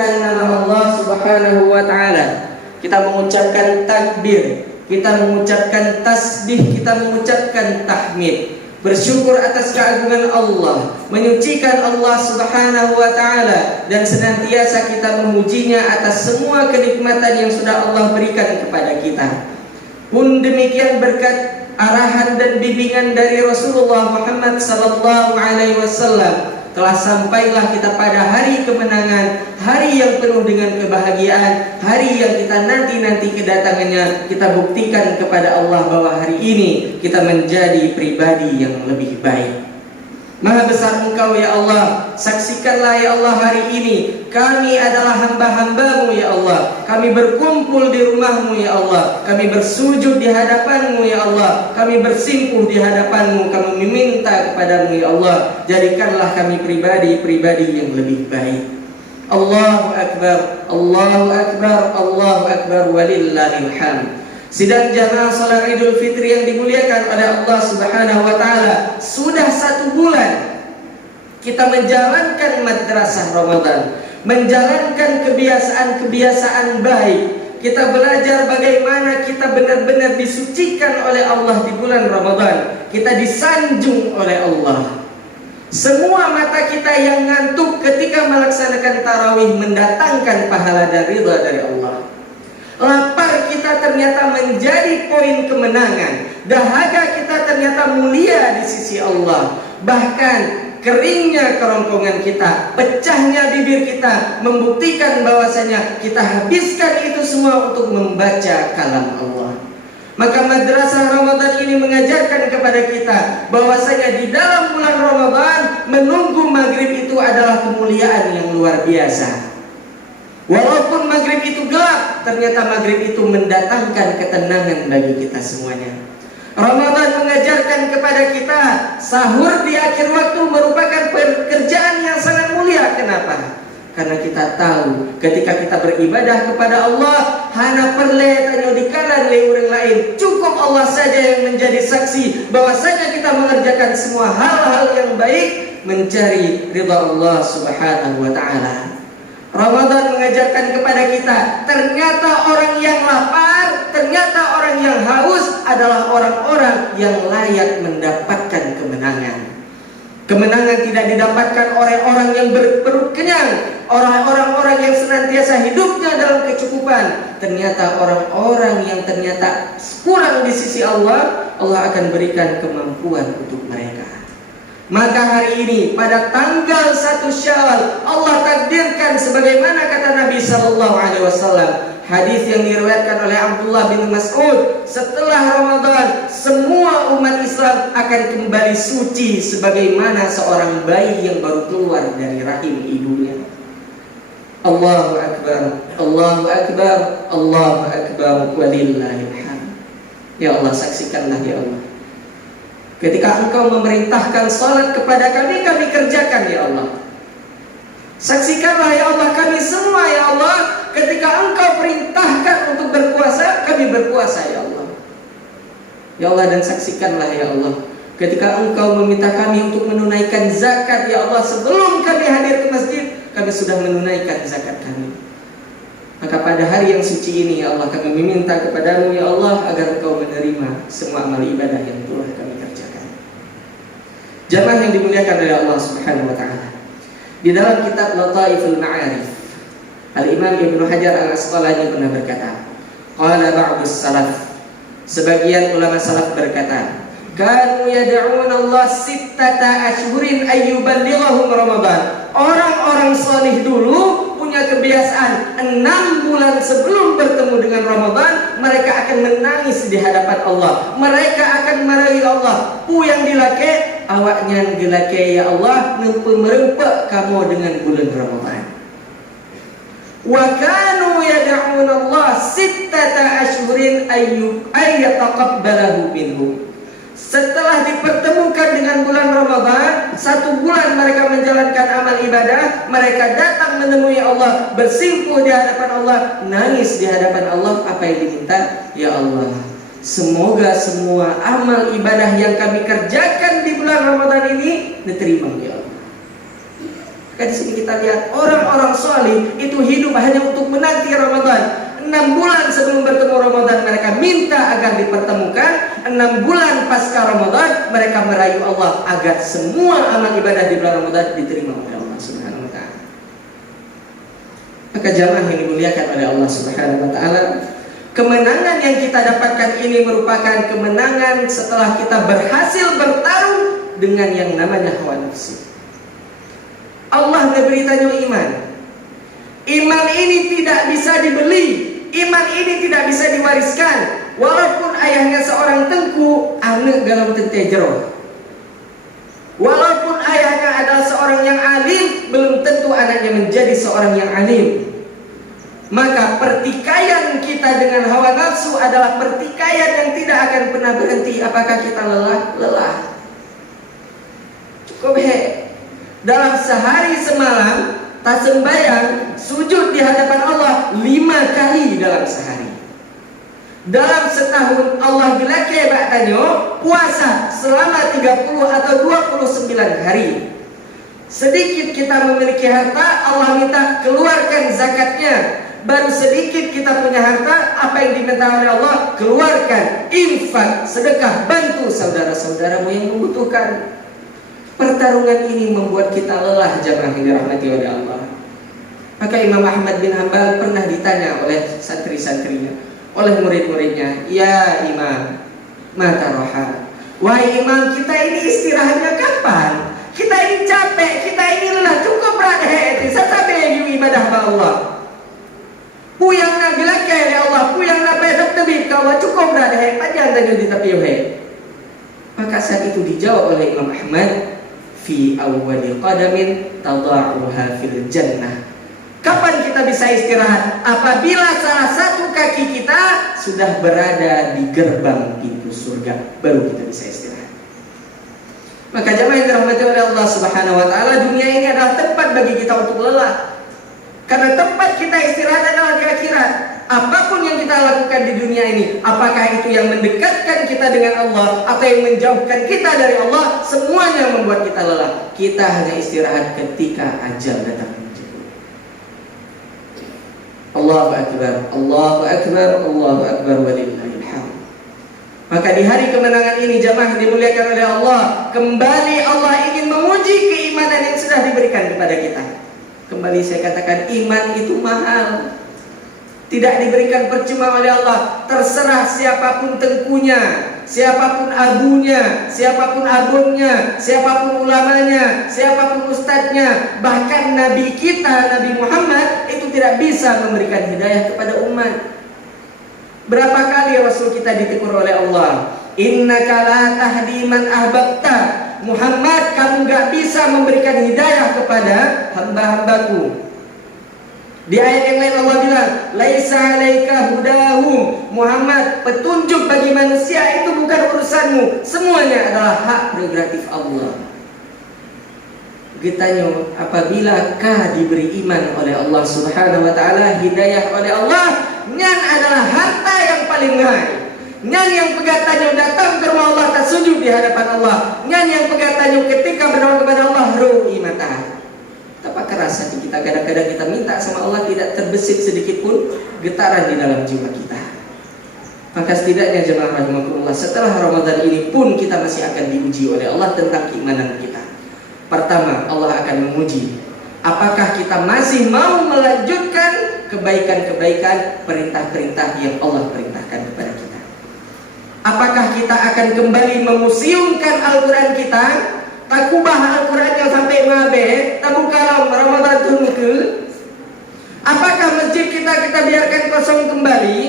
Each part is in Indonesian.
mengagungkan nama Allah Subhanahu wa taala. Kita mengucapkan takbir, kita mengucapkan tasbih, kita mengucapkan tahmid. Bersyukur atas keagungan Allah, menyucikan Allah Subhanahu wa taala, dan senantiasa kita memujinya atas semua kenikmatan yang sudah Allah berikan kepada kita. Pun demikian berkat arahan dan bimbingan dari Rasulullah Muhammad sallallahu alaihi wasallam, telah sampailah kita pada hari kemenangan, hari yang penuh dengan kebahagiaan, hari yang kita nanti-nanti kedatangannya. Kita buktikan kepada Allah bahwa hari ini kita menjadi pribadi yang lebih baik. Maha besar Engkau ya Allah, saksikanlah ya Allah hari ini kami adalah hamba-hamba-Mu ya Allah. Kami berkumpul di rumah-Mu ya Allah, kami bersujud di hadapan-Mu ya Allah, kami bersimpuh di hadapan-Mu, kami meminta kepada-Mu ya Allah. Jadikanlah kami pribadi-pribadi yang lebih baik. Allahu Akbar, Allahu Akbar, Allahu Akbar, walillahil hamd. Sidang jamaah salat Idul Fitri yang dimuliakan oleh Allah Subhanahu wa taala, sudah 1 bulan kita menjalankan madrasah Ramadan, menjalankan kebiasaan-kebiasaan baik. Kita belajar bagaimana kita benar-benar disucikan oleh Allah di bulan Ramadan. Kita disanjung oleh Allah. Semua mata kita yang ngantuk ketika melaksanakan tarawih mendatangkan pahala dan ridha dari Allah. Lapar kita ternyata menjadi poin kemenangan. Dahaga kita ternyata mulia di sisi Allah. Bahkan keringnya kerongkongan kita, pecahnya bibir kita membuktikan bahwasanya kita habiskan itu semua untuk membaca kalam Allah. Maka madrasah Ramadan ini mengajarkan kepada kita bahwasanya di dalam bulan Ramadan menunggu maghrib itu adalah kemuliaan yang luar biasa. Walaupun maghrib itu gelap, ternyata maghrib itu mendatangkan ketenangan bagi kita semuanya. Ramadan mengajarkan kepada kita sahur di akhir waktu merupakan pekerjaan yang sangat mulia. Kenapa? Karena kita tahu ketika kita beribadah kepada Allah, hana perle tanyo dikalan le orang lain. Cukup Allah saja yang menjadi saksi bahwasanya kita mengerjakan semua hal-hal yang baik mencari ridha Allah Subhanahu wa taala. Ramadan mengajarkan kepada kita ternyata orang yang lapar, ternyata orang yang haus adalah orang-orang yang layak mendapatkan kemenangan. Kemenangan tidak didapatkan oleh orang yang berperut kenyang, orang-orang yang senantiasa hidupnya dalam kecukupan. Ternyata orang-orang yang ternyata kurang di sisi Allah, Allah akan berikan kemampuan untuk mereka. Maka hari ini pada tanggal 1 Syawal Allah takdirkan sebagaimana kata Nabi sallallahu alaihi wasallam, hadis yang diriwayatkan oleh Abdullah bin Mas'ud, setelah Ramadan semua umat Islam akan kembali suci sebagaimana seorang bayi yang baru keluar dari rahim ibunya. Allahu Akbar, Allahu Akbar, Allahu Akbar, walillahil hamd. Ya Allah, saksikanlah ya Allah. Ketika Engkau memerintahkan salat kepada kami, kami kerjakan ya Allah. Saksikanlah ya Allah kami semua ya Allah. Ketika Engkau perintahkan untuk berpuasa, kami berpuasa ya Allah. Ya Allah, dan saksikanlah ya Allah ketika Engkau meminta kami untuk menunaikan zakat ya Allah, sebelum kami hadir ke masjid, kami sudah menunaikan zakat kami. Maka pada hari yang suci ini ya Allah, kami meminta kepadamu ya Allah agar Engkau menerima semua amal ibadah yang telah kami kerjakan. Jamaah yang dimuliakan oleh Allah Subhanahu wa taala. Di dalam kitab Lataiful Ma'arif, Al-Imam Ibnu Hajar Al-Asqalani pernah berkata, qala ba'dus salaf, sebagian ulama salaf berkata, kanu yad'una Allah sittata ashhurin ayyuballighahum Ramadan. Orang-orang salih dulu punya kebiasaan 6 bulan sebelum bertemu dengan Ramadan mereka akan menangis di hadapan Allah. Mereka akan marahi Allah. Pu yang dilake awaknya dilake ya Allah, nempe merempak kamu dengan bulan Ramadan. Wa kanu yad'una Allah sittata ashhurin ayyataqabbalahu minhum. Setelah dipertemukan dengan bulan Ramadan, 1 bulan mereka menjalankan amal ibadah, mereka datang menemui Allah, bersimpuh di hadapan Allah, nangis di hadapan Allah. Apa yang diminta? Ya Allah, semoga semua amal ibadah yang kami kerjakan di bulan Ramadan ini diterima ya Allah. Maka di sini kita lihat orang-orang salih itu hidup hanya untuk menanti Ramadan. 6 bulan sebelum bertemu Ramadan mereka minta agar dipertemukan. 6 bulan pasca Ramadan mereka merayu Allah agar semua amal ibadah di bulan Ramadan diterima oleh Allah Subhanahu wa taala. Maka jamaah yang dimuliakan oleh Allah Subhanahu wa taala, kemenangan yang kita dapatkan ini merupakan kemenangan setelah kita berhasil bertarung dengan yang namanya hawa nafsu. Allah memberitahu iman. Iman ini tidak bisa dibeli. Iman ini tidak bisa diwariskan. Walaupun ayahnya seorang tengku, anak galau tente jero. Walaupun ayahnya adalah seorang yang alim, belum tentu anaknya menjadi seorang yang alim. Maka pertikaian kita dengan hawa nafsu adalah pertikaian yang tidak akan pernah berhenti. Apakah kita lelah? Lelah. Cukup dalam sehari semalam tak sembahyang, sujud di hadapan Allah 5 kali dalam sehari. Dalam setahun Allah gelake baktanyo puasa selama 30 atau 29 hari. Sedikit kita memiliki harta, Allah minta keluarkan zakatnya. Baru sedikit kita punya harta, apa yang diminta oleh Allah? Keluarkan, infak, sedekah, bantu saudara-saudaramu yang membutuhkan. Pertarungan ini membuat kita lelah, jamaah yang dirahmati oleh Allah. Maka Imam Ahmad bin Hanbal pernah ditanya oleh santri-santrinya, oleh murid-muridnya, "Ya Imam, mata roha, wahai Imam, kita ini istirahatnya kapan? Kita ini capek, kita ini lelah, cukup berada sampai ibadah Allah. Puyang na gelakai ya Allah, puyang na pedok tebik Allah, cukup berada panjang tanya di tepi he." Maka saat itu dijawab oleh Imam Ahmad, fi awwali qadamin tada'uha fil jannah. Kapan kita bisa istirahat? Apabila salah satu kaki kita sudah berada di gerbang pintu surga, baru kita bisa istirahat. Maka jamaah yang dirahmati oleh Allah Subhanahu wa taala, dunia ini adalah tempat bagi kita untuk lelah. Karena tempat kita istirahat adalah di akhirat. Apapun yang kita lakukan di dunia ini, apakah itu yang mendekatkan kita dengan Allah atau yang menjauhkan kita dari Allah, semuanya membuat kita lelah. Kita hanya istirahat ketika ajal datang. Allahu Akbar, Allahu Akbar, Allahu Akbar, walillahil hamd. Maka di hari kemenangan ini, jamaah dimuliakan oleh Allah, kembali Allah ingin menguji keimanan yang sudah diberikan kepada kita. Kembali saya katakan, iman itu mahal, tidak diberikan percuma oleh Allah. Terserah siapapun tengkunya, siapapun abunya, siapapun abungnya, siapapun ulamanya, siapapun ustadznya, bahkan Nabi kita, Nabi Muhammad itu tidak bisa memberikan hidayah kepada umat. Berapa kali Rasul kita ditegur oleh Allah, innaka la tahdi man ahbabta. Muhammad, kamu gak bisa memberikan hidayah kepada hamba-hambaku. Di ayat yang lain Allah bilang, laisa alaika hudahum. Muhammad, petunjuk bagi manusia itu bukan urusanmu. Semuanya adalah hak prerogatif Allah. Ditanya, apabila kah diberi iman oleh Allah Subhanahu wa taala, hidayah oleh Allah, nyan adalah harta yang paling mahal. Nyan yang pegatannya datang ke rumah Allah, tak sujud di hadapan Allah. Nyan yang pegatannya ketika berdoa kepada Allah, ru'i mata. Apakah rasa kita kadang-kadang kita minta sama Allah tidak terbesit sedikit pun getaran di dalam jiwa kita. Maka setidaknya jemaah rahimakumullah, setelah Ramadan ini pun kita masih akan diuji oleh Allah tentang keimanan kita. Pertama, Allah akan menguji apakah kita masih mau melanjutkan kebaikan-kebaikan, perintah-perintah yang Allah perintahkan kepada kita. Apakah kita akan kembali memuseumkan Al-Quran kita, tak kubah Al-Quran yang sampai ngabe, tak buka Ramadan tunggu. Apakah masjid kita biarkan kosong kembali?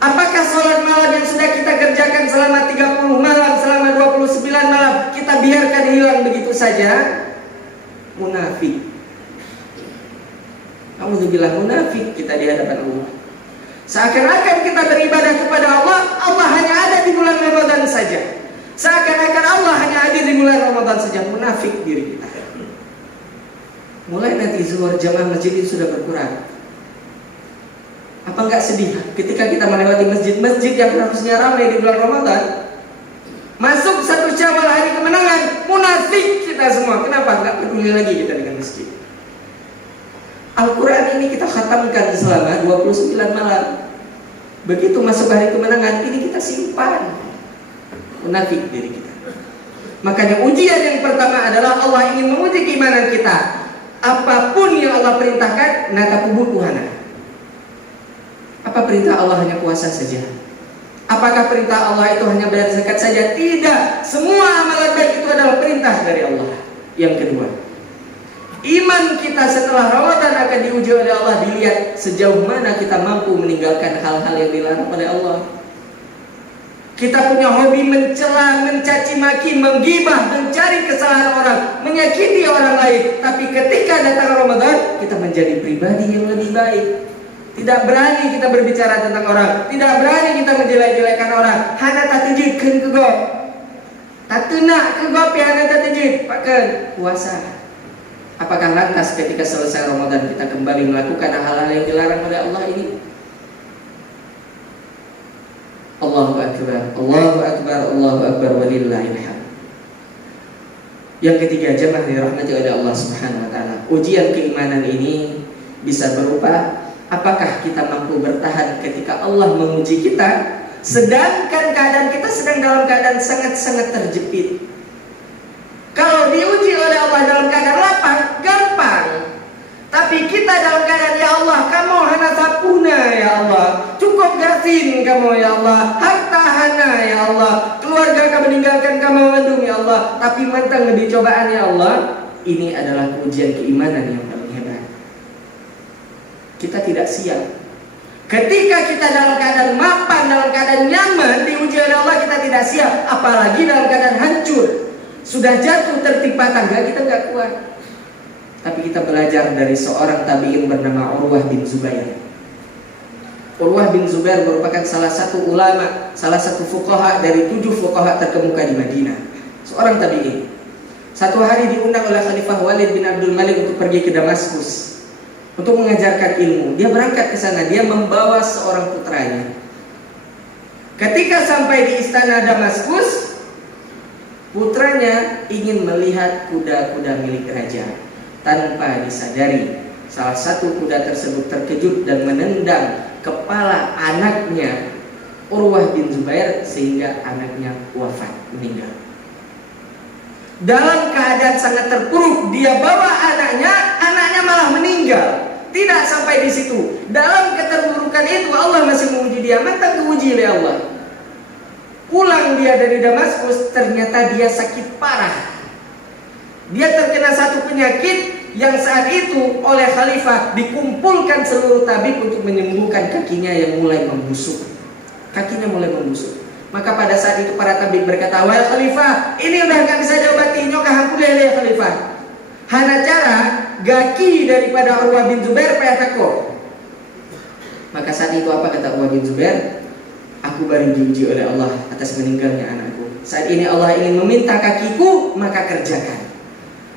Apakah sholat malam yang sudah kita kerjakan selama 30 malam, selama 29 malam, kita biarkan hilang begitu saja? Munafik. Alhamdulillah, munafik kita di hadapan Allah. Seakan-akan kita beribadah kepada Allah, Allah hanya ada di bulan Ramadan saja. Seakan-akan Allah hanya hadir di bulan Ramadan saja. Munafik diri kita. Mulai nanti zuhur jamaah masjid itu sudah berkurang. Apa enggak sedih ketika kita melewati masjid-masjid yang harusnya ramai di bulan Ramadan? Masuk 1 Syawal hari kemenangan, munafik kita semua. Kenapa? Nggak peduli lagi kita dengan masjid. Al-Quran ini kita khatamkan selama 29 malam. Begitu masuk hari kemenangan, ini kita simpan. Munafik diri kita. Makanya ujian yang pertama adalah Allah ingin menguji keimanan kita. Apapun yang Allah perintahkan, nata kubutuhana. Apa perintah Allah hanya puasa saja? Apakah perintah Allah itu hanya bayar zakat saja? Tidak. Semua amalan baik itu adalah perintah dari Allah. Yang kedua, iman kita setelah Ramadan akan diuji oleh Allah. Dilihat sejauh mana kita mampu meninggalkan hal-hal yang dilarang oleh Allah. Kita punya hobi mencela, mencaci maki, menggibah, mencari kesalahan orang, menyakiti orang lain. Tapi ketika datang Ramadan, kita menjadi pribadi yang lebih baik. Tidak berani kita berbicara tentang orang, tidak berani kita menjelek-jelekan orang. Hana tatijid kan kegop, tatuna kegop ya hana tatijid, pakai puasa. Apakah lantas ketika selesai Ramadan kita kembali melakukan hal-hal yang dilarang oleh Allah ini? Allahu Akbar, Allahu Akbar, Allahu Akbar, walillahil hamd. Yang ketiga, jemaah dirahmati oleh Allah Subhanahu wa taala. Ujian keimanan ini bisa berupa apakah kita mampu bertahan ketika Allah menguji kita, sedangkan keadaan kita sedang dalam keadaan sangat-sangat terjepit. Kalau diuji oleh Allah dalam keadaan lapang, gampang. Tapi kita dalam keadaan, ya Allah, kamu hana sapuna ya Allah, cukup gasin kamu ya Allah, harta hana ya Allah, keluarga kamu meninggalkan kamu mendung ya Allah. Tapi mentang lebih cobaan ya Allah. Ini adalah ujian keimanan yang paling hebat. Kita tidak siap. Ketika kita dalam keadaan mapan, dalam keadaan nyaman, diuji oleh Allah, kita tidak siap. Apalagi dalam keadaan hancur, sudah jatuh tertimpa tangga, kita nggak kuat. Tapi kita belajar dari seorang tabi'in bernama Urwah bin Zubair. Urwah bin Zubair merupakan salah satu ulama, salah satu fuqaha dari 7 fuqaha terkemuka di Madinah. Seorang tabi'in. Satu hari diundang oleh Khalifah Walid bin Abdul Malik untuk pergi ke Damaskus untuk mengajarkan ilmu. Dia berangkat ke sana, dia membawa seorang putranya. Ketika sampai di istana Damaskus, putranya ingin melihat kuda-kuda milik raja. Tanpa disadari, salah satu kuda tersebut terkejut dan menendang kepala anaknya Urwah bin Zubair sehingga anaknya wafat, meninggal. Dalam keadaan sangat terpuruk, dia bawa anaknya malah meninggal. Tidak sampai di situ. Dalam keterpurukan itu Allah masih menguji dia, mantap diuji oleh Allah. Pulang dia dari Damaskus, ternyata dia sakit parah. Dia terkena satu penyakit yang saat itu oleh khalifah dikumpulkan seluruh tabib untuk menyembuhkan kakinya yang mulai membusuk. Kakinya mulai membusuk. Maka pada saat itu para tabib berkata, "Wahai khalifah, ini udah gak bisa diobati, nyoka hampura ya khalifah. Hana cara gaki daripada Urwah bin Zubair payah takut." Maka saat itu apa kata Urwah bin Zubair? "Aku baru diuji oleh Allah atas meninggalnya anakku. Saat ini Allah ingin meminta kakiku, maka kerjakan."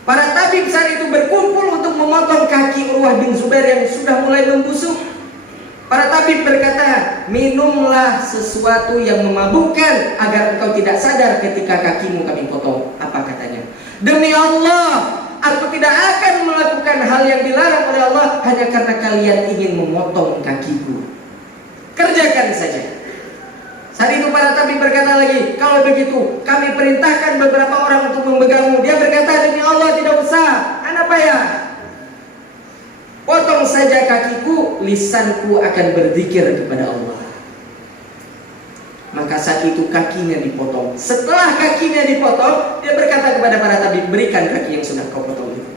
Para tabib saat itu berkumpul untuk memotong kaki Urwah bin Zubair yang sudah mulai membusuk. Para tabib berkata, "Minumlah sesuatu yang memabukkan agar engkau tidak sadar ketika kakimu kami potong." Apa katanya? "Demi Allah, aku tidak akan melakukan hal yang dilarang oleh Allah hanya karena kalian ingin memotong kakiku. Kerjakan saja." Saat itu para tabib berkata lagi, "Kalau begitu kami perintahkan beberapa orang untuk memegangmu." Dia berkata, "Demi Allah tidak usah, anak payah. Potong saja kakiku, lisanku akan berzikir kepada Allah." Maka saat itu kakinya dipotong. Setelah kakinya dipotong, dia berkata kepada para tabib, "Berikan kaki yang sudah kau potong itu."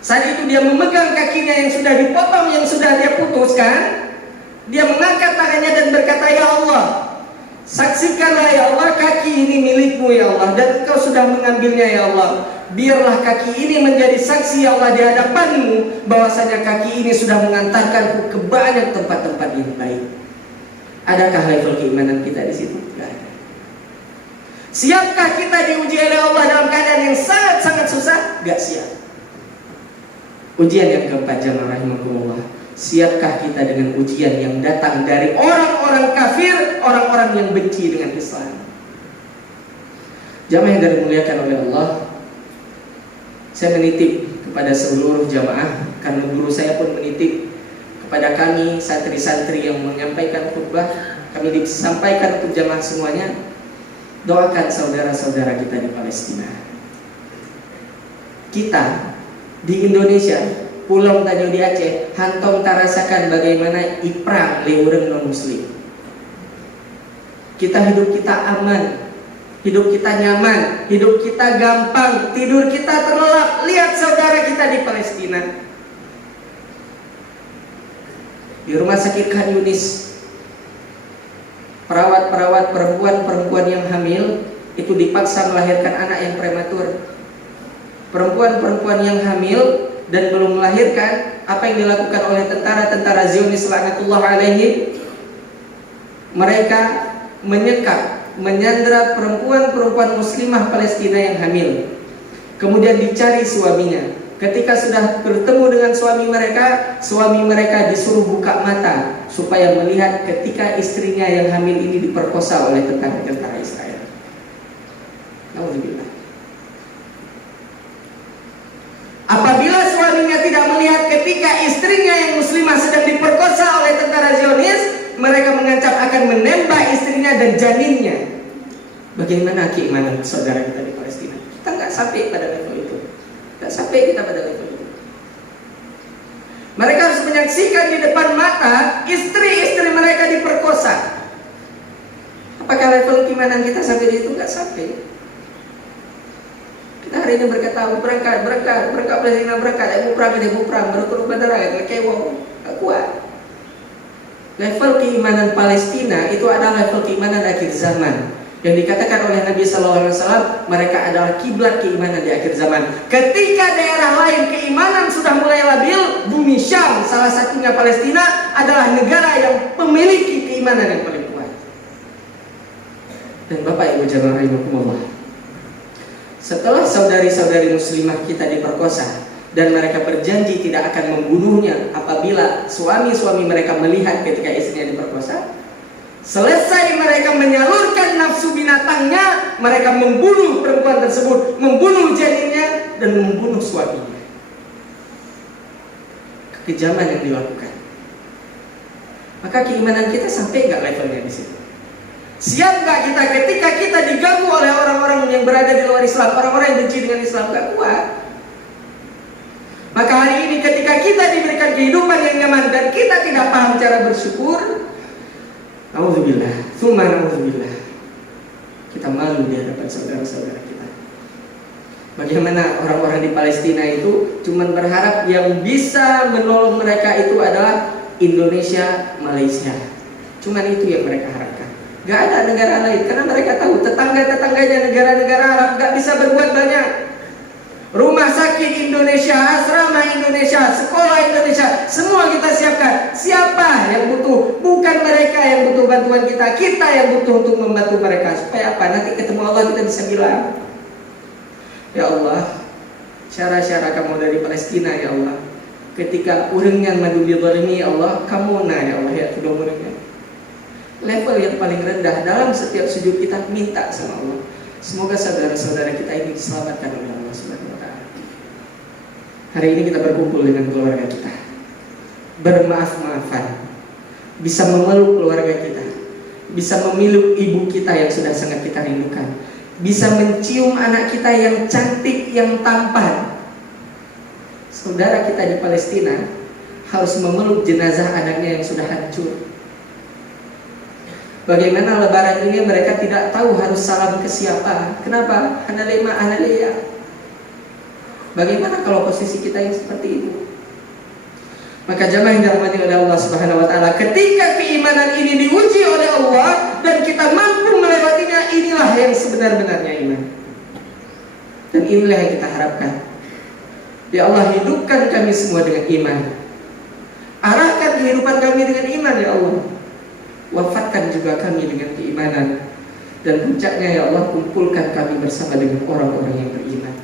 Saat itu dia memegang kakinya yang sudah dipotong, yang sudah dia putuskan. Dia mengangkat tangannya dan berkata, "Ya Allah, saksikanlah ya Allah, kaki ini milikmu ya Allah, dan engkau sudah mengambilnya ya Allah. Biarlah kaki ini menjadi saksi ya Allah di hadapanmu bahwasanya kaki ini sudah mengantarkanku ke banyak tempat-tempat yang baik." Adakah level keimanan kita di situ? Tidak ada. Siapkah kita diuji oleh Allah dalam keadaan yang sangat-sangat susah? Gak siap. Ujian yang keempat, jamaah rahimakumullah. Siapkah kita dengan ujian yang datang dari orang-orang kafir, orang-orang yang benci dengan Islam? Jamaah yang dimuliakan oleh Allah, Saya menitip kepada seluruh jamaah, karena guru saya pun menitip kepada kami santri-santri yang menyampaikan khutbah, kami disampaikan untuk jamaah semuanya, doakan saudara-saudara kita di Palestina. Kita di Indonesia, Pulau Tanjung di Aceh, hantong tarasakan bagaimana iprang leureung non muslim. Hidup kita aman, hidup kita nyaman, hidup kita gampang, tidur kita terlelap. Lihat saudara kita di Palestina, di rumah sakit Khan Yunis, perawat-perawat perempuan yang hamil itu dipaksa melahirkan anak yang prematur. Perempuan-perempuan yang hamil dan belum melahirkan, apa yang dilakukan oleh tentara-tentara Zionis laknatullah alaihim? Mereka menyekap, menyandra perempuan-perempuan muslimah Palestina yang hamil. Kemudian dicari suaminya. Ketika sudah bertemu dengan suami mereka disuruh buka mata supaya melihat ketika istrinya yang hamil ini diperkosa oleh tentara-tentara Israel. Alhamdulillah. Apabila suaminya tidak melihat ketika istrinya yang muslimah sedang diperkosa oleh tentara Zionis, mereka mengancam akan menembak istrinya dan janinnya. Bagaimana keimanan saudara kita di Palestina? Kita nggak sampai pada level itu. Nggak sampai kita pada level itu. Mereka harus menyaksikan di depan mata istri-istri mereka diperkosa. Apakah level keimanan kita sampai di situ? Nggak sampai. Kita hari ini berkata berangkat Palestina berangkat, mau perang, berturut bandara, kecewa, nggak kuat. Level keimanan Palestina itu adalah level keimanan akhir zaman. Yang dikatakan oleh Nabi SAW, mereka adalah kiblat keimanan di akhir zaman. Ketika daerah lain keimanan sudah mulai labil, bumi Syam, salah satunya Palestina, adalah negara yang memiliki keimanan yang paling kuat. Dan Bapak Ibu jamaah rahimakumullah, setelah saudari-saudari muslimah kita diperkosa dan mereka berjanji tidak akan membunuhnya apabila suami-suami mereka melihat ketika istrinya diperkosa, selesai mereka menyalurkan nafsu binatangnya, mereka membunuh perempuan tersebut, membunuh janinnya dan membunuh suaminya. Kekejaman yang dilakukan. Maka keimanan kita sampai nggak levelnya di situ? Siap nggak kita ketika kita diganggu oleh orang-orang yang berada di luar Islam, orang-orang yang benci dengan Islam? Nggak kuat. Maka hari ini ketika kita diberikan kehidupan yang nyaman dan kita tidak paham cara bersyukur, Alhamdulillah, summa alhamdulillah, kita malu di hadapan saudara-saudara kita. Bagaimana orang-orang di Palestina itu cuma berharap yang bisa menolong mereka itu adalah Indonesia, Malaysia. Cuman itu yang mereka harapkan. Gak ada negara lain, karena mereka tahu tetangga-tetangganya negara-negara Arab gak bisa berbuat banyak. Rumah sakit Indonesia, asrama Indonesia, sekolah Indonesia, semua kita siapkan. Siapa yang butuh? Bukan mereka yang butuh bantuan kita, kita yang butuh untuk membantu mereka. Supaya apa? Nanti ketemu Allah kita bisa bilang, ya Allah, syara-syara kamu dari Palestina ya Allah. Ketika urangnya madu bizalimi ya Allah, kamu na ya Allah ya kedua urangnya. Level yang paling rendah dalam setiap sujud kita minta sama Allah. Semoga saudara-saudara kita ini diselamatkan oleh Allah Subhanahu wa taala. Hari ini kita berkumpul dengan keluarga kita, bermaaf-maafan, bisa memeluk keluarga kita, bisa memiluk ibu kita yang sudah sangat kita rindukan, bisa mencium anak kita yang cantik, yang tampan. Saudara kita di Palestina harus memeluk jenazah anaknya yang sudah hancur. Bagaimana lebaran ini mereka tidak tahu harus salam ke siapa. Kenapa? Analema analeya. Bagaimana kalau posisi kita yang seperti itu? Maka jamaah yang dirahmati oleh Allah Subhanahu wa taala, ketika keimanan ini diuji oleh Allah dan kita mampu melewatinya, inilah yang sebenar-benarnya iman. Dan inilah yang kita harapkan. Ya Allah, hidupkan kami semua dengan iman. Arahkan kehidupan kami dengan iman ya Allah. Wafatkan juga kami dengan keimanan. Dan puncaknya ya Allah, kumpulkan kami bersama dengan orang-orang yang beriman.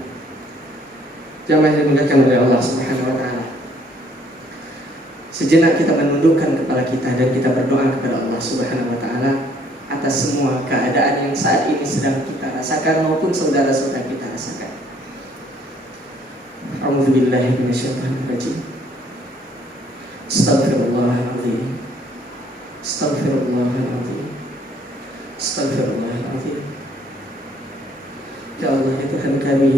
Jamaah yang dimuliakan oleh Allah Subhanahu wa taala, sejenak kita menundukkan kepala kita dan kita berdoa kepada Allah Subhanahu wa taala atas semua keadaan yang saat ini sedang kita rasakan maupun saudara-saudara kita rasakan. A'udzubillahi minasyaitonirrajim. Astaghfirullahaladzim. Astaghfirullahaladzim. Astaghfirullahaladzim. Ya Allah, ya Tuhan kami,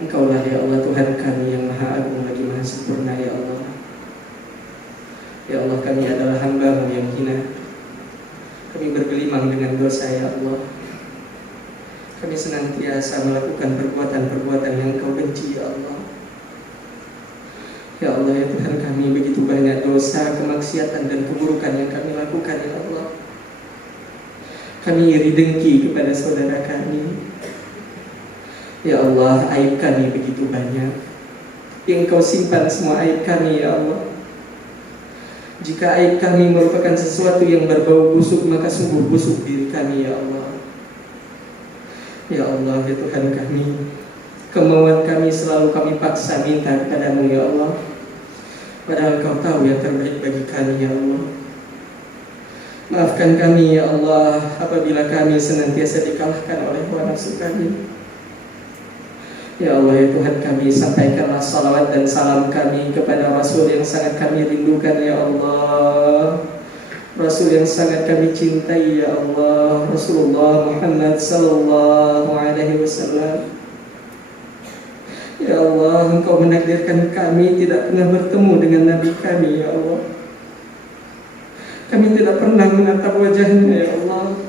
Engkaulah ya Allah Tuhan kami yang maha agung lagi maha sempurna ya Allah. Ya Allah, kami adalah hamba-Mu yang hina. Kami bergelimang dengan dosa ya Allah. Kami senantiasa melakukan perbuatan-perbuatan yang Engkau benci ya Allah. Ya Allah, ya Tuhan kami, begitu banyak dosa, kemaksiatan dan keburukan yang kami lakukan ya Allah. Kami iri dengki kepada saudara kami. Ya Allah, aib kami begitu banyak. Engkau simpan semua aib kami ya Allah. Jika aib kami merupakan sesuatu yang berbau busuk, maka sungguh busuk diri kami ya Allah. Ya Allah, ya Tuhan kami, kemauan kami selalu kami paksa minta kepada-Mu ya Allah. Padahal Kau tahu yang terbaik bagi kami ya Allah. Maafkan kami ya Allah apabila kami senantiasa dikalahkan oleh hawa nafsu kami. Ya Allah, ya Tuhan kami, sampaikanlah salawat dan salam kami kepada Rasul yang sangat kami rindukan ya Allah. Rasul yang sangat kami cintai ya Allah, Rasulullah Muhammad sallallahu alaihi wasallam. Ya Allah, Engkau menakdirkan kami tidak pernah bertemu dengan Nabi kami ya Allah. Kami tidak pernah menatap wajahnya ya Allah.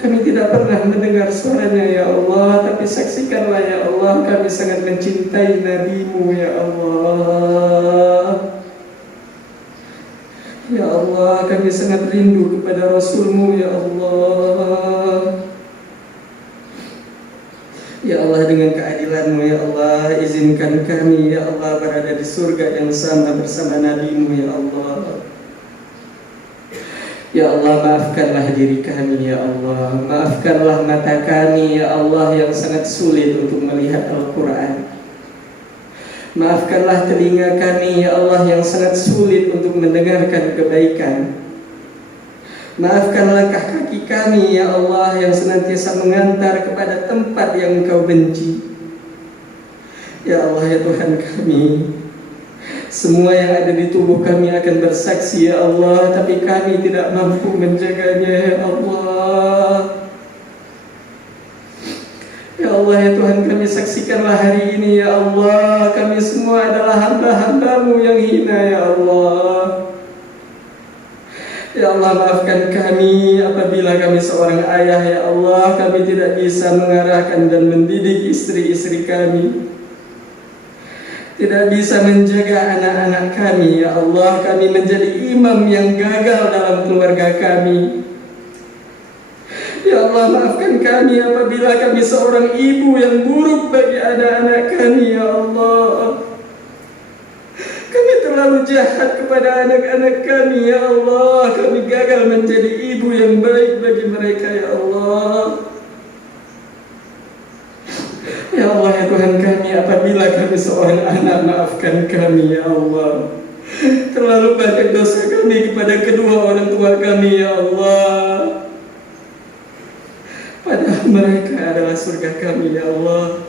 Kami tidak pernah mendengar suaranya ya Allah. Tapi saksikanlah ya Allah, kami sangat mencintai Nabi-Mu ya Allah. Ya Allah, kami sangat rindu kepada Rasul-Mu ya Allah. Ya Allah, dengan keadilan-Mu ya Allah, izinkan kami ya Allah berada di surga yang sama bersama Nabi-Mu ya Allah. Ya Allah, maafkanlah diri kami ya Allah. Maafkanlah mata kami ya Allah yang sangat sulit untuk melihat Al-Quran. Maafkanlah telinga kami ya Allah yang sangat sulit untuk mendengarkan kebaikan. Maafkanlah kaki kami ya Allah yang senantiasa mengantar kepada tempat yang Engkau benci. Ya Allah, ya Tuhan kami, semua yang ada di tubuh kami akan bersaksi ya Allah, tapi kami tidak mampu menjaganya ya Allah. Ya Allah, ya Tuhan kami, saksikanlah hari ini ya Allah, kami semua adalah hamba-hamba-Mu yang hina ya Allah. Ya Allah, maafkan kami apabila kami seorang ayah ya Allah, kami tidak bisa mengarahkan dan mendidik istri-istri kami, tidak bisa menjaga anak-anak kami ya Allah. Kami menjadi imam yang gagal dalam keluarga kami. Ya Allah, maafkan kami apabila kami seorang ibu yang buruk bagi anak-anak kami ya Allah. Kami terlalu jahat kepada anak-anak kami ya Allah. Kami gagal menjadi ibu yang baik bagi mereka ya Allah. Ya Allah, ya Tuhan kami, apabila kami seorang anak, maafkan kami ya Allah. Terlalu banyak dosa kami kepada kedua orang tua kami ya Allah. Padahal mereka adalah surga kami ya Allah.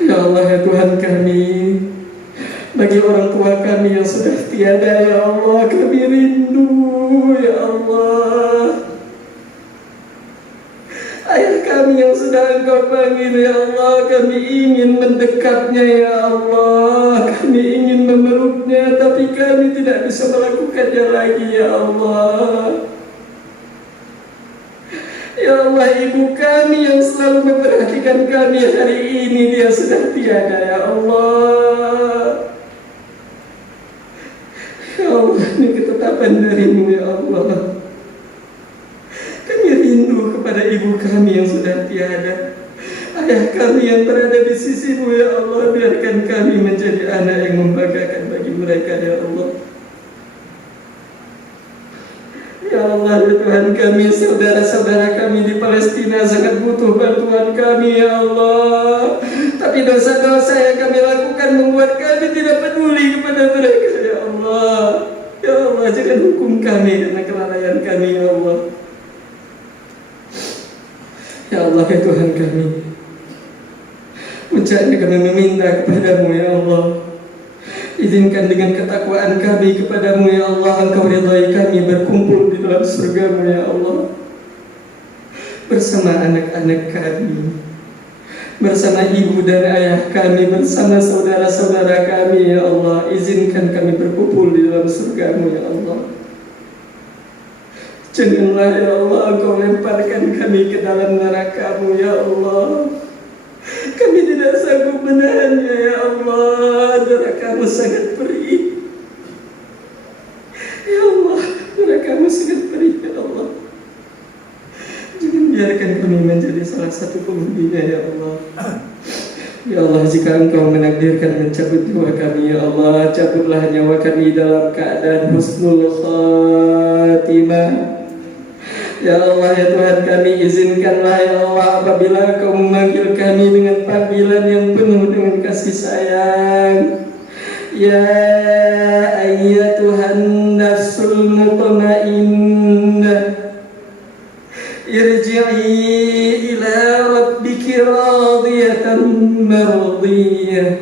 Ya Allah, ya Tuhan kami, bagi orang tua kami yang sudah tiada ya Allah, kami rindu ya Allah. Ayah kami yang sudah Engkau panggil ya Allah, kami ingin mendekatnya ya Allah. Kami ingin memeluknya, tapi kami tidak bisa melakukannya lagi ya Allah. Ya Allah, ibu kami yang selalu memperhatikan kami hari ini, dia sudah tiada ya Allah. Ya Allah, ini ketetapan dari-Mu ya Allah. Kami rindu kepada ibu kami yang sudah tiada, ayah kami yang berada di sisi-Mu ya Allah. Biarkan kami menjadi anak yang membanggakan bagi mereka ya Allah. Ya Allah, ya Tuhan kami, saudara-saudara kami di Palestina sangat butuh bantuan kami ya Allah. Tapi dosa-dosa yang kami lakukan membuat kami tidak peduli kepada mereka ya Allah. Ya Allah, jangan hukum kami karena kelalaian kami ya Allah. Ya Allah, ya Tuhan kami, puncaknya kami meminta kepadamu ya Allah, izinkan dengan ketakwaan kami kepadamu ya Allah, Engkau ridhai kami berkumpul di dalam surgamu ya Allah, bersama anak-anak kami, bersama ibu dan ayah kami, bersama saudara-saudara kami ya Allah. Izinkan kami berkumpul di dalam surgamu ya Allah. Janganlah ya Allah Engkau lemparkan kami ke dalam neraka-Mu ya Allah. Kami tidak sanggup menahannya ya Allah. Neraka-Mu sangat perih ya Allah, neraka-Mu sangat perih ya Allah. Jangan biarkan kami menjadi salah satu penghuninya ya Allah. Ya Allah, jika Engkau menakdirkan mencabut nyawa kami ya Allah, cabutlah nyawa kami dalam keadaan husnul khatimah. Ya Allah ya Tuhan kami, izinkanlah ya Allah apabila Kau memanggil kami dengan panggilan yang penuh dengan kasih sayang. Ya ayyatuhan nafsul mutmainnah, irji'i ila rabbiki radiyatan mardiyah,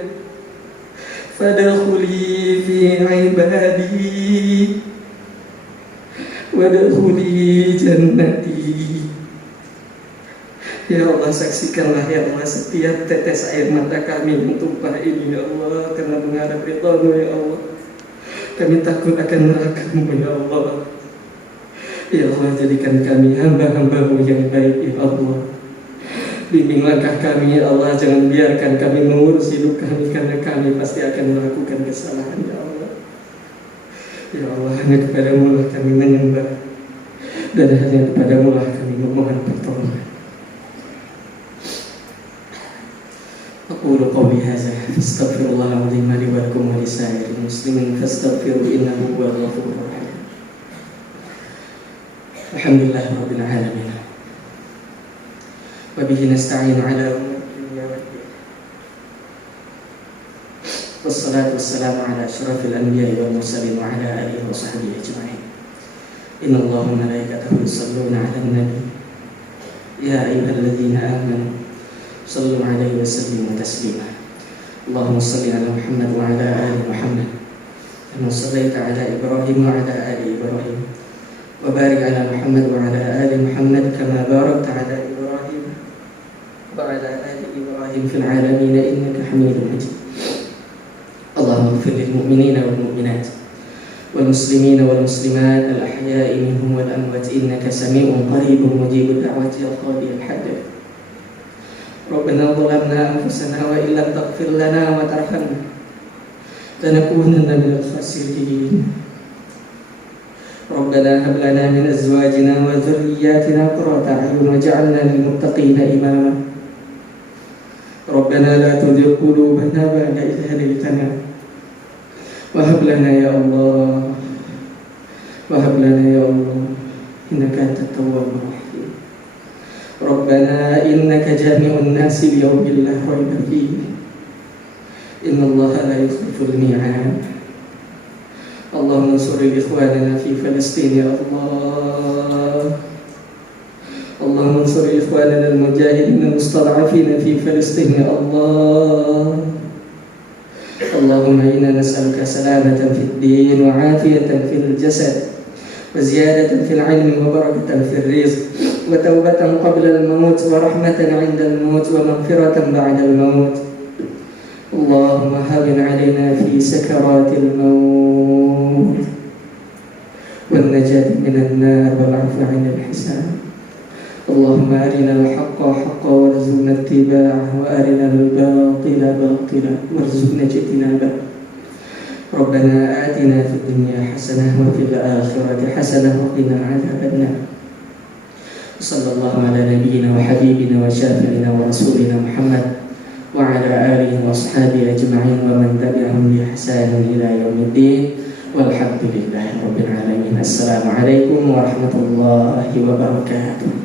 fadkhuli fi ibadi wadkhuli jannati. Ya Allah, saksikanlah ya Allah setiap tetes air mata kami yang tumpah ini ya Allah, karena mengharap ridha-Mu ya Allah. Kami takut akan neraka-Mu ya Allah. Ya Allah, jadikan kami hamba-hamba-Mu yang baik ya Allah. Bimbing langkah kami ya Allah, jangan biarkan kami mengurus hidup kami, karena kami pasti akan melakukan kesalahan ya Allah. Ya Allah, hanya kepadamu lah kami menyembah, dan hanya kepadamu lah kami memohon pertolongan. Aqulu qawli hadza astaghfirullah al-azim li wa lakum wa lisairil muslimin fastaghfiruhu innahu huwal ghafurur rahim. Alhamdulillahi rabbil alamin. Wa bihi nasta'inu ala umuri dunya wad din. Wassalatu wassalamu ala asyrafil anbiya'i wal mursalin wa ala alihi wa sahbihi ajma'in. Innallaha wa malaikatahu yusholluna 'alan nabi. Ya ayyuhalladzina amanu shallu 'alaihi wa sallimu taslima. Allahumma shalli 'ala Muhammad wa 'ala ali Muhammad kama shallaita 'ala Ibrahim wa 'ala ali Ibrahim, wa barik 'ala Muhammad wa 'ala ali Muhammad kama barakta 'ala Ibrahim wa 'ala ali Ibrahim fil 'alamin innaka Hamidum Majid. Allahumma ighfir lil mu'minina wal mu'minat wal muslimina wal muslimat al ahya'i minhum wal amwat innaka sami'un qaribun mujibud da'wati ya qadiyal hajat. Rabbana zalamna anfusana wa illam taghfir lana wa tarhamna lanakunanna minal khasirin. Rabbana hab lana min azwajina wa dhurriyyatina qurrata a'yun waj'alna lil muttaqina imama. Rabbana la tuzigh qulubana ba'da idh hadaytana wa hab lana ya Allah, wa hab lana ya Allah, innaka antat tawwabur rahim. Rabbana innaka jami'un nasi liyawmin la rayba fihi innallaha la yukhliful mi'ad. Allahumma ansur ikhwanana fi Filistin ya Allah. Allahumma ansur ikhwanana al-mujahidin al-mustad'afin fi Filistin ya Allah. Allahumma inna nas'aluka salamatan fid din wa 'afiyatan fil jasad wa ziyadatan fil 'ilmi wa barakatan fil rizq wa tawbatan qabla al-maut wa rahmatan 'inda al-maut wa maghfiratan ba'da al-maut. Allahumma hawwin 'alaina fi sakaratil maut wan najati minan nar wal 'afwa 'inda al-hisab. Allahumma arina al-haqqa haqqan warzuqna ittiba'ahu wa arina al-batila batilan warzuqna ijtinabah. Rabbana atina fid dunya hasanah wa fil akhirati hasanah wa qina 'adzaban nar. Sallallahu ala nabiyyina wa habibina wa syafi'ina wa rasulina Muhammad wa ala alihi wa ashabihi ajma'in wa man tabi'ahum bi ihsanin ila yaumiddin. Walhamdulillahi rabbil alamin. Assalamualaikum warahmatullahi wabarakatuh.